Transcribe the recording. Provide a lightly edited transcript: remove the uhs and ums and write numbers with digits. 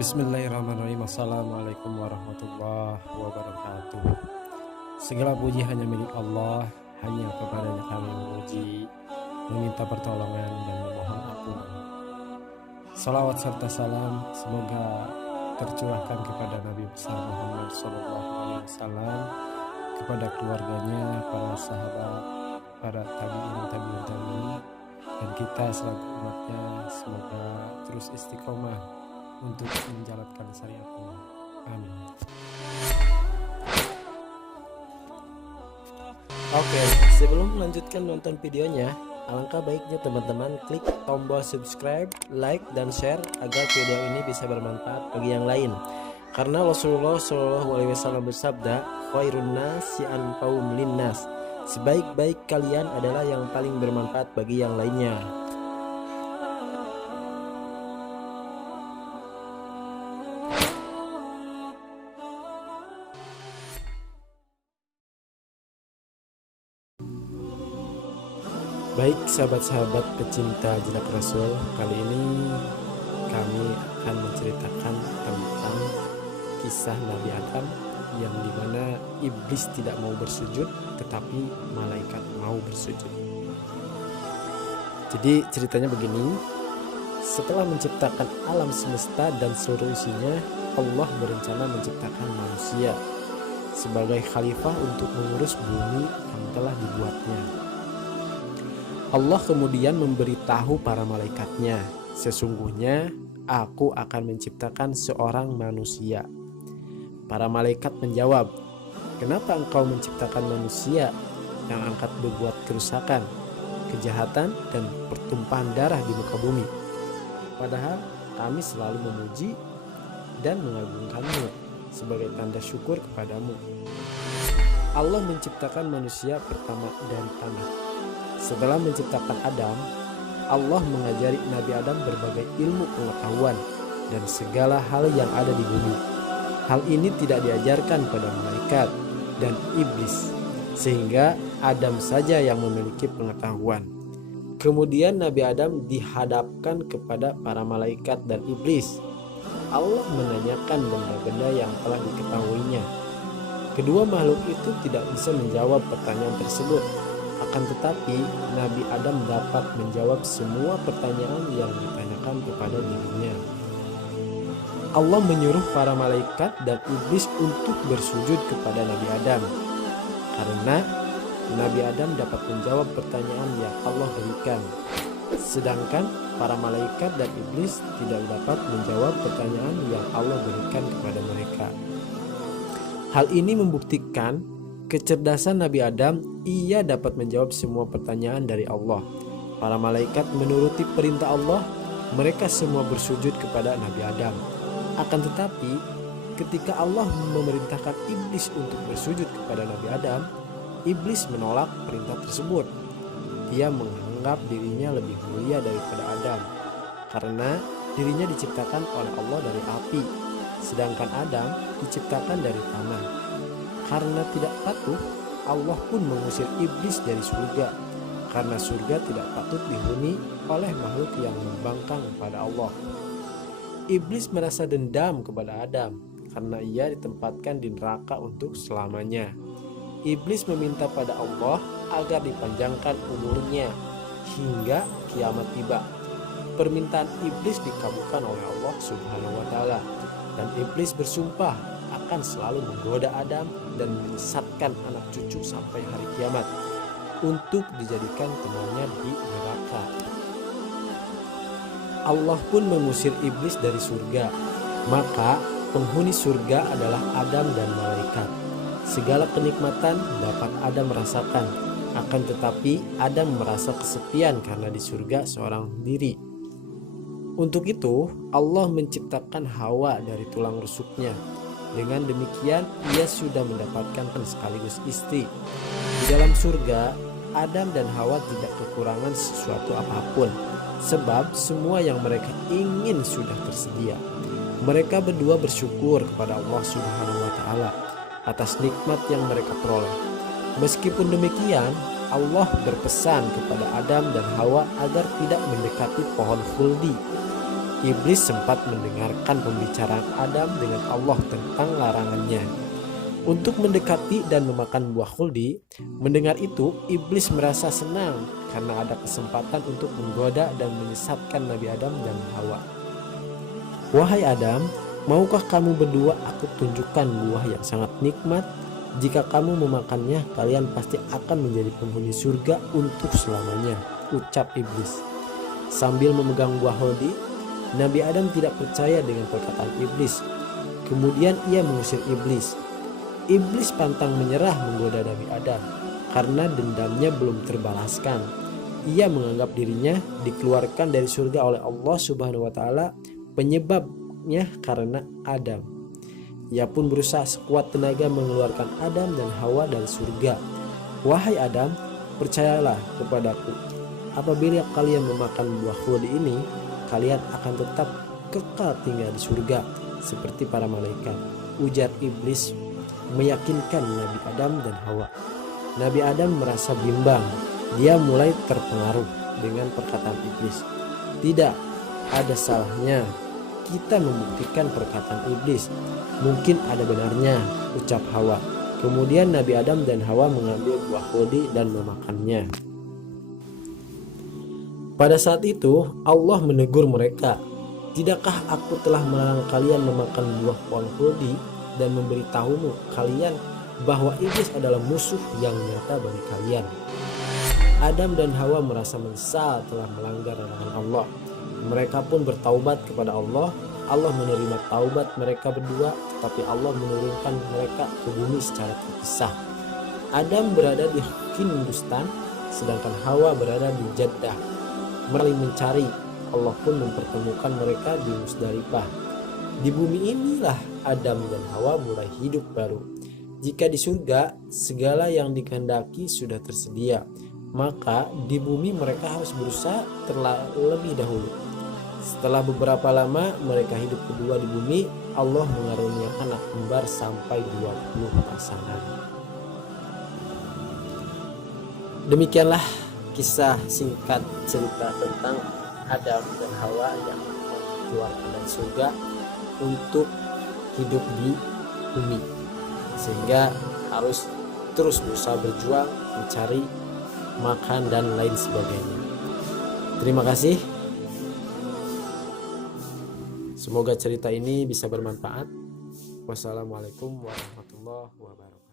Bismillahirrahmanirrahim. Assalamualaikum warahmatullahi wabarakatuh. Segala puji hanya milik Allah, hanya kepadanya kami memuji, meminta pertolongan dan memohon ampunan. Salawat serta salam semoga tercurahkan kepada Nabi besar Muhammad SAW, kepada keluarganya, para sahabat, para tabi'in, dan kita selaku umatnya, semoga terus istiqomah untuk menjalankan syariatnya. Amin. Oke, sebelum melanjutkan nonton videonya, alangkah baiknya teman-teman klik tombol subscribe, like, dan share agar video ini bisa bermanfaat bagi yang lain. Karena Rasulullah SAW bersabda, khairun nasi anfa'uhum linnas. Sebaik-baik kalian adalah yang paling bermanfaat bagi yang lainnya. Baik sahabat-sahabat pecinta jelak Rasul, kali ini kami akan menceritakan tentang kisah Nabi Adam yang dimana iblis tidak mau bersujud tetapi malaikat mau bersujud. Jadi ceritanya begini, setelah menciptakan alam semesta dan seluruh isinya, Allah berencana menciptakan manusia sebagai khalifah untuk mengurus bumi yang telah dibuatnya. Allah kemudian memberitahu para malaikatnya, sesungguhnya aku akan menciptakan seorang manusia. Para malaikat menjawab, kenapa engkau menciptakan manusia yang akan berbuat kerusakan, kejahatan, dan pertumpahan darah di muka bumi? Padahal kami selalu memuji dan mengagungkanmu sebagai tanda syukur kepadamu. Allah menciptakan manusia pertama dari tanah. Setelah menciptakan Adam, Allah mengajari Nabi Adam berbagai ilmu pengetahuan dan segala hal yang ada di bumi. Hal ini tidak diajarkan pada malaikat dan iblis, sehingga Adam saja yang memiliki pengetahuan. Kemudian Nabi Adam dihadapkan kepada para malaikat dan iblis. Allah menanyakan benda-benda yang telah diketahuinya. Kedua makhluk itu tidak bisa menjawab pertanyaan tersebut. Akan tetapi Nabi Adam dapat menjawab semua pertanyaan yang ditanyakan kepada dirinya. Allah menyuruh para malaikat dan iblis untuk bersujud kepada Nabi Adam, karena Nabi Adam dapat menjawab pertanyaan yang Allah berikan, sedangkan para malaikat dan iblis tidak dapat menjawab pertanyaan yang Allah berikan kepada mereka. Hal ini membuktikan kecerdasan Nabi Adam. Ia dapat menjawab semua pertanyaan dari Allah. Para malaikat menuruti perintah Allah, mereka semua bersujud kepada Nabi Adam. Akan tetapi, ketika Allah memerintahkan iblis untuk bersujud kepada Nabi Adam, iblis menolak perintah tersebut. Ia menganggap dirinya lebih mulia daripada Adam, karena dirinya diciptakan oleh Allah dari api, sedangkan Adam diciptakan dari tanah. Karena tidak patuh, Allah pun mengusir iblis dari surga, karena surga tidak patut dihuni oleh makhluk yang membangkang kepada Allah. Iblis merasa dendam kepada Adam karena ia ditempatkan di neraka untuk selamanya. Iblis meminta pada Allah agar dipanjangkan umurnya hingga kiamat tiba. Permintaan iblis dikabulkan oleh Allah Subhanahu wa taala, dan iblis bersumpah akan selalu menggoda Adam dan menyesatkan anak cucu sampai hari kiamat untuk dijadikan temannya di neraka. Allah pun mengusir iblis dari surga, maka penghuni surga adalah Adam dan malaikat. Segala kenikmatan dapat Adam rasakan, akan tetapi Adam merasa kesepian karena di surga seorang diri. Untuk itu Allah menciptakan Hawa dari tulang rusuknya. Dengan demikian ia sudah mendapatkan sekaligus istri. Di dalam surga, Adam dan Hawa tidak kekurangan sesuatu apapun, sebab semua yang mereka ingin sudah tersedia. Mereka berdua bersyukur kepada Allah Subhanahu wa taala atas nikmat yang mereka peroleh. Meskipun demikian, Allah berpesan kepada Adam dan Hawa agar tidak mendekati pohon khuldi. Iblis sempat mendengarkan pembicaraan Adam dengan Allah tentang larangannya untuk mendekati dan memakan buah khuldi. Mendengar itu, iblis merasa senang karena ada kesempatan untuk menggoda dan menyesatkan Nabi Adam dan Hawa. Wahai Adam, maukah kamu berdua aku tunjukkan buah yang sangat nikmat? Jika kamu memakannya, kalian pasti akan menjadi penghuni surga untuk selamanya, ucap iblis. Sambil memegang buah khuldi, Nabi Adam tidak percaya dengan perkataan iblis. Kemudian ia mengusir iblis. Iblis pantang menyerah menggoda Nabi Adam karena dendamnya belum terbalaskan. Ia menganggap dirinya dikeluarkan dari surga oleh Allah Subhanahu wa taala, penyebabnya karena Adam. Ia pun berusaha sekuat tenaga mengeluarkan Adam dan Hawa dari surga. Wahai Adam, percayalah kepadaku. Apabila kalian memakan buah khuldi ini, kalian akan tetap kekal tinggal di surga seperti para malaikat, ujar iblis meyakinkan Nabi Adam dan Hawa. Nabi Adam merasa bimbang. Dia mulai terpengaruh dengan perkataan iblis. Tidak ada salahnya kita membuktikan perkataan iblis. Mungkin ada benarnya, ucap Hawa. Kemudian Nabi Adam dan Hawa mengambil buah khuldi dan memakannya. Pada saat itu Allah menegur mereka, "Tidakkah aku telah melarang kalian memakan buah pohon khuldi dan memberitahumu kalian bahwa iblis adalah musuh yang nyata bagi kalian?" Adam dan Hawa merasa menyesal telah melanggar larangan Allah. Mereka pun bertaubat kepada Allah. Allah menerima taubat mereka berdua, tetapi Allah menurunkan mereka ke bumi secara terpisah. Adam berada di Hindustan, sedangkan Hawa berada di Jeddah. Mereka mencari, Allah pun mempertemukan mereka di Musdalifah. Di bumi inilah Adam dan Hawa mulai hidup baru. Jika di surga segala yang dikehendaki sudah tersedia, maka di bumi mereka harus berusaha terlebih dahulu. Setelah beberapa lama mereka hidup berdua di bumi, Allah mengaruniakan anak kembar sampai 20 pasangan. Demikianlah kisah singkat cerita tentang Adam dan Hawa yang dikeluarkan dari surga untuk hidup di bumi, sehingga harus terus berusaha berjuang mencari makan dan lain sebagainya. Terima kasih. Semoga cerita ini bisa bermanfaat. Wassalamualaikum warahmatullahi wabarakatuh.